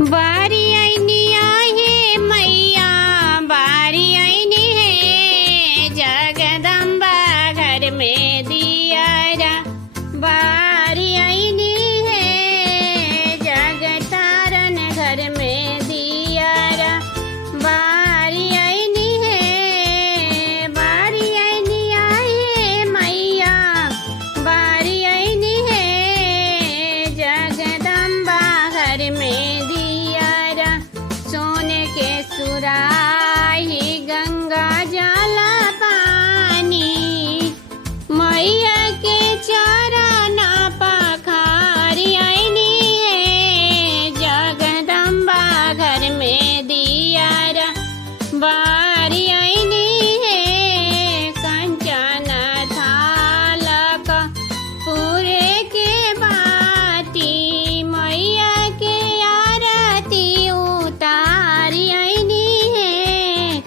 बारी आईनी आहे मैया, बारी आईनी है जगदम्बा घर में दियारा। बारी आईनी है जगतारन घर में दियारा। बारी आईनी है, बारी आईनी आहे मैया, बारी आईनी है जगदम्बा घर में दियारा। सोने के सुराही गंगा जल पानी, मैया के चरण पखारी आईनी है जगदम्बा घर में दियारा। बारी आईनी है कंचन थालक पूरे के बाती, मैया के आरती उतारी आईनी है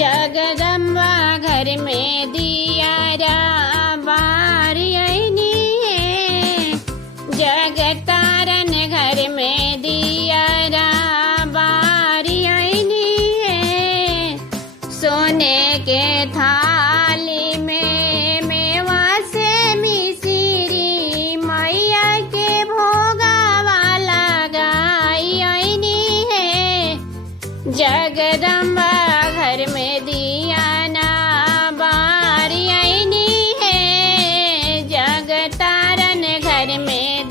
जगदम्बा घर में दियारा। बारी आईनी है जगतारन घर में दियारा। बारी आईनी है सोने के थाली में मेवा से मिश्री, मैया के भोगा वाला गाई आईनी है जगदम्बा घर में दियाना। बारी आईनी है जगतारन घर में